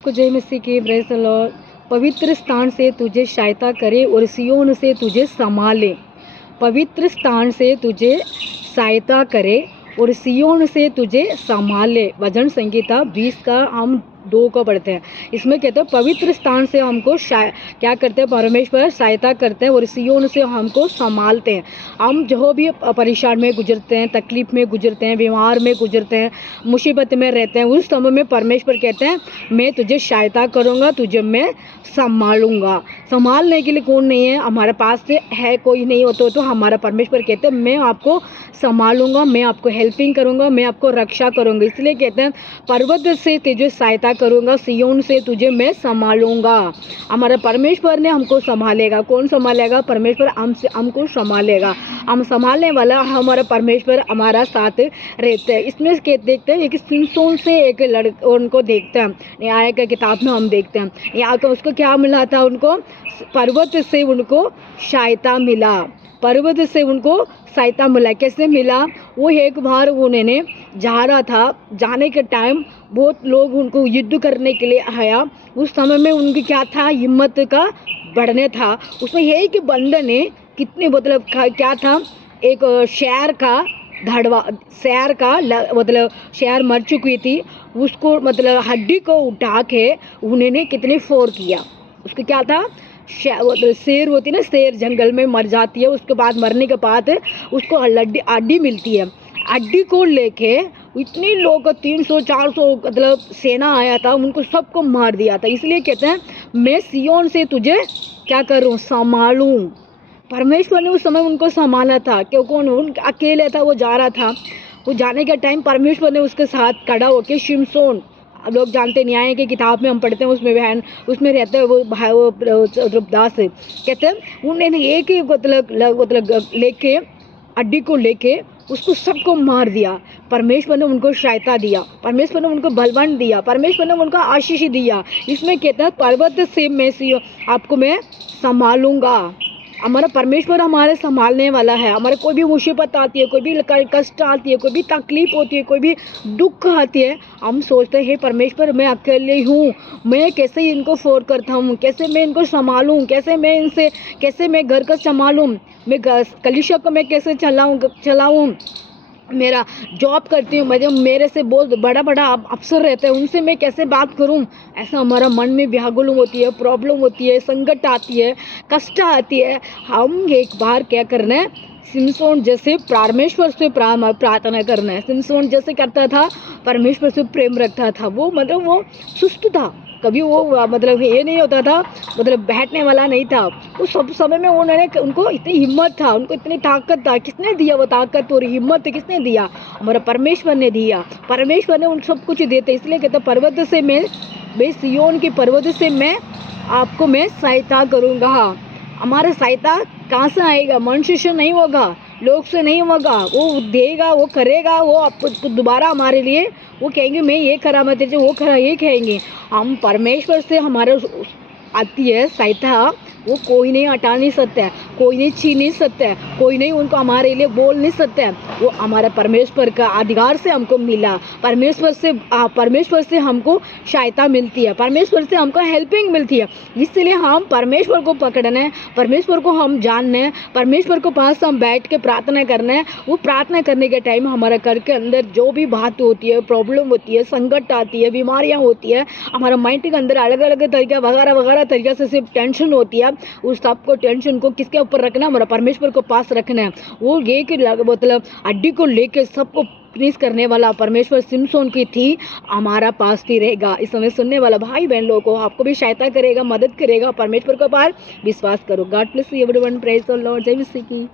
को जय मसीह की प्रेज़ द लॉर्ड। पवित्र स्थान से तुझे सहायता करे और सिय्योन से तुझे संभाले। पवित्र स्थान से तुझे सहायता करे और सिय्योन से तुझे संभाले। भजन संहिता 20 का हम 2 को पढ़ते हैं। इसमें कहते हैं पवित्र स्थान से हमको क्या करते हैं, परमेश्वर सहायता करते हैं और सिय्योन से हमको संभालते हैं। हम जो भी परेशान में गुजरते हैं, तकलीफ में गुजरते हैं, बीमार में गुजरते हैं, मुसीबत में रहते हैं, उस समय में परमेश्वर कहते हैं मैं तुझे सहायता करूँगा, तुझे मैं संभालूंगा। संभालने के लिए कौन नहीं है, हमारे पास से है कोई नहीं हो तो हमारा परमेश्वर कहते हैं मैं आपको संभालूंगा, मैं आपको हेल्पिंग करूँगा, मैं आपको रक्षा करूँगा। इसलिए कहते हैं पर्वत से तुझे सहायता करूँगा, सिय्योन से तुझे मैं संभालूंगा। हमारा परमेश्वर ने हमको संभालेगा। कौन संभालेगा? परमेश्वर हमको संभालेगा। हम संभालने वाला हमारा परमेश्वर हमारा साथ रहते हैं। इसमें देखते हैं एक सिमसोन से एक उनको देखते हैं, न्याय की किताब में हम देखते हैं। यहाँ तो उसको क्या मिला था, उनको पर्वत से उनको सहायता मिला। पर्वत से उनको सहायता मिला। कैसे मिला? वो एक बार उन्होंने जा रहा था, जाने के टाइम बहुत लोग उनको युद्ध करने के लिए आया। उस समय में उनकी क्या था, हिम्मत का बढ़ने था। उसमें यही कि बंदर ने कितने मतलब क्या था, एक शहर का धड़वा, शहर का मतलब शहर मर चुकी थी, उसको मतलब हड्डी को उठा के उन्होंने कितने फोर किया। उसको क्या था, शेर होती ना, शेर जंगल में मर जाती है, उसके बाद मरने के बाद उसको हड्डी मिलती है। हड्डी को लेके इतने लोग 300-400 मतलब सेना आया था, उनको सबको मार दिया था। इसलिए कहते हैं मैं सिय्योन से तुझे क्या करूं, संभालूं। परमेश्वर ने उस समय उनको संभाला था, क्योंकि उन अकेले था, वो जा रहा था। वो जाने के टाइम परमेश्वर ने उसके साथ खड़ा होकर सिमसोन, अब लोग जानते न्याय की किताब में हम पढ़ते हैं, उसमें बहन उसमें रहते हैं वो भाई, वो रुपदास कहते हैं उन्होंने एक ही मतलब लेके हड्डी को लेके उसको सबको मार दिया। परमेश्वर ने उनको सहायता दिया, परमेश्वर ने उनको बलवान दिया, परमेश्वर ने उनको आशीष दिया। इसमें कहता है पर्वत से मैं आपको मैं संभालूंगा। हमारा परमेश्वर हमारे संभालने वाला है। हमारे कोई भी मुसीबत आती है, कोई भी कष्ट आती है, कोई भी तकलीफ होती है, कोई भी दुख आती है, हम सोचते हैं परमेश्वर मैं अकेले हूँ, मैं कैसे इनको फोर करता हूँ, कैसे मैं इनको संभालूँ, कैसे मैं घर का संभालूँ, मैं कलीसिया को मैं कैसे चलाऊँ, मेरा जॉब करती हूँ, मेरे से बहुत बड़ा अफसर रहते हैं, उनसे मैं कैसे बात करूँ। ऐसा हमारा मन में व्याकुल होती है, प्रॉब्लम होती है, संकट आती है, कष्ट आती है। हम एक बार क्या करना है, सिमसोन जैसे परमेश्वर से प्रार्थना करना है। सिमसोन जैसे करता था, परमेश्वर से प्रेम रखता था। वो मतलब वो सुस्त था, कभी वो मतलब ये नहीं होता था, मतलब बैठने वाला नहीं था। वो सब समय में उनको इतनी हिम्मत था, उनको इतनी ताकत था। किसने दिया वो ताकत और हिम्मत? किसने दिया? हमारा परमेश्वर ने दिया। परमेश्वर ने उन सब कुछ देते। इसलिए कहते पर्वत से मैं सिय्योन की पर्वत से मैं आपको मैं सहायता करूँगा। हमारा सहायता कहाँ से आएगा? मनुष्य से नहीं होगा, लोग से नहीं होगा। वो देगा, वो करेगा, वो आपको दोबारा हमारे लिए वो कहेंगे मैं ये करा, मैं तेरे वो करा, ये कहेंगे। हम परमेश्वर से हमारे आती है सहायता, वो कोई नहीं हटा नहीं सकता है, कोई नहीं छीन नहीं सकता है, कोई नहीं उनको हमारे लिए बोल नहीं सकता है। वो हमारा परमेश्वर का अधिकार से हमको मिला। परमेश्वर से हमको सहायता मिलती है, परमेश्वर से हमको हेल्पिंग मिलती है। इसलिए हम परमेश्वर को पकड़ना है, परमेश्वर को हम जानना है, परमेश्वर को पास हम बैठ के प्रार्थना करना है। वो प्रार्थना करने के टाइम हमारा घर के अंदर जो भी बात होती है, प्रॉब्लम होती है, संकट आती है, बीमारियाँ होती है, हमारा माइंड के अंदर अलग अलग तरीके वगैरह तरीके से सिर्फ टेंशन होती है, उस सबको टेंशन को किसके ऊपर रखना? हमारा परमेश्वर को पास रखना है। वो ये कि मतलब हड्डी को लेके सबको फिनिश करने वाला परमेश्वर सिमसोन की थी, हमारा पास भी रहेगा। इस समय सुनने वाला भाई बहन लोगों को आपको भी सहायता करेगा, मदद करेगा। परमेश्वर के पास विश्वास करो। God bless you everyone. Praise the Lord. जय मसीह की।